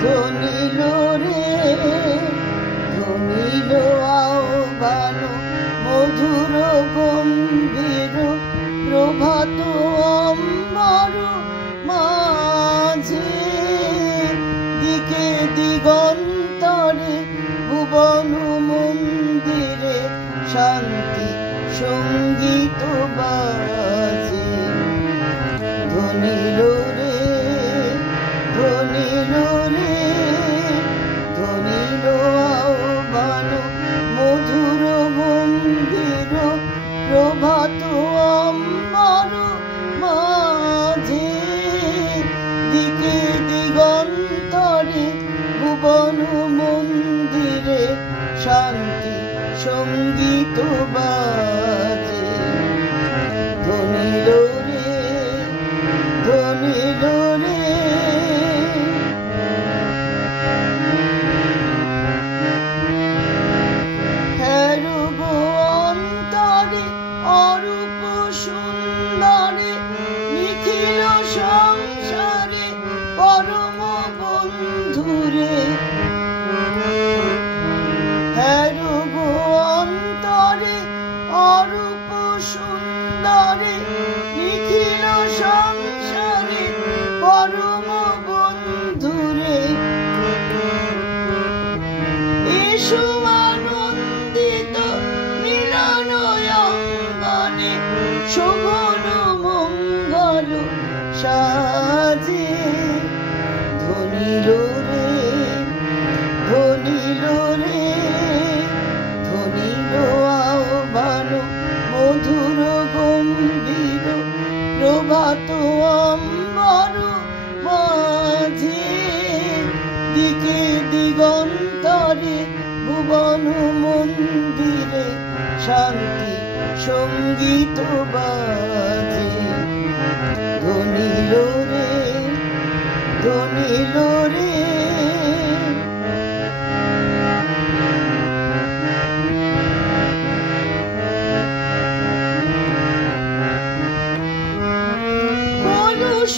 ধ্বনিল রে ধ্বনিল আহ্বান মধুর গম্ভীর প্রভাত অম্বর মাঝে দিকে দিগন্তরে ভুবন মন্দিরে শান্তি সঙ্গীত বাজে ধ্বনিল রে ধ্বনিল রে ধ্বনিল আহ্বান মধুর গম্ভীর প্রভাত অম্বর মাঝে দিকে দিগন্তরে ভুবন মন্দিরে শান্তি সঙ্গীত বাজে ধ্বনিল রে ধ্বনিল রে হেরুগ অন্তরে অরূপ সুন্দরে নিখিল সংসারে পরম বন্ধুরে হেরুগ অন্তরে অরূপ সুন্দরে নিখিল সংসারে পরম বন্ধুরে এসো আনন্দিত মিলন অঙ্গনে শোভন মঙ্গল সাজে ধ্বনিল রে ধ্বনিল রে ধ্বনিল আহ্বান মধুর গম্ভীর প্রভাত অম্বর মাঝে দিকে দিগন্তরে ভুবন মন্দিরে শান্তি সঙ্গীত বাজে ধ্বনিল রে ধ্বনিল রে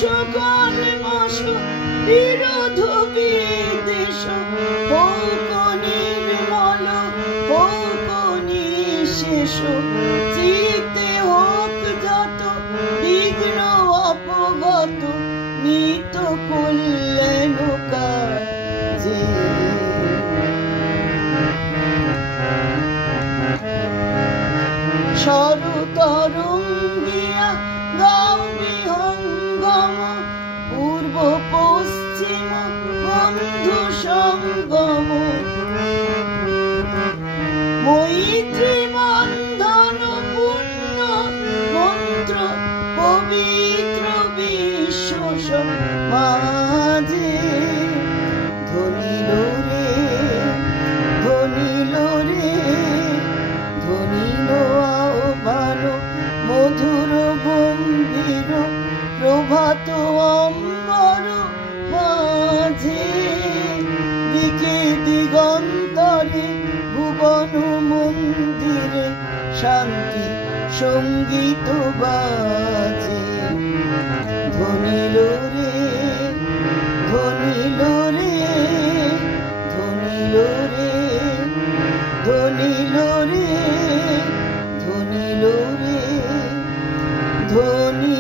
সকল মাস বিরোধ বিদ্বেষ হোক নির্মল হোক নিঃশেষ চিত্তে হোক যত বিঘ্ন অপগত নিত কল্যাণ কাজে সরতরঙ্গিয়া গাও বিহঙ্গম পূর্ব পশ্চিম বন্ধু সঙ্গম মৈত্রী বন্ধন পুণ্য মন্ত্র পবিত্র বিশ্ব মাঝে ধ্বনিল রে ধ্বনিল রে ধ্বনিল আহ্বান মধুর গম্ভীর প্রভাত অম্বর মাঝে দিকে দিগন্তরে ভুবন মন্দিরে শান্তি সঙ্গীত বাজে ধ্বনিল রে ধ্বনিল রে ধ্বনিল রে ধ্বনিল রে ধ্বনিল রে ধ্বনি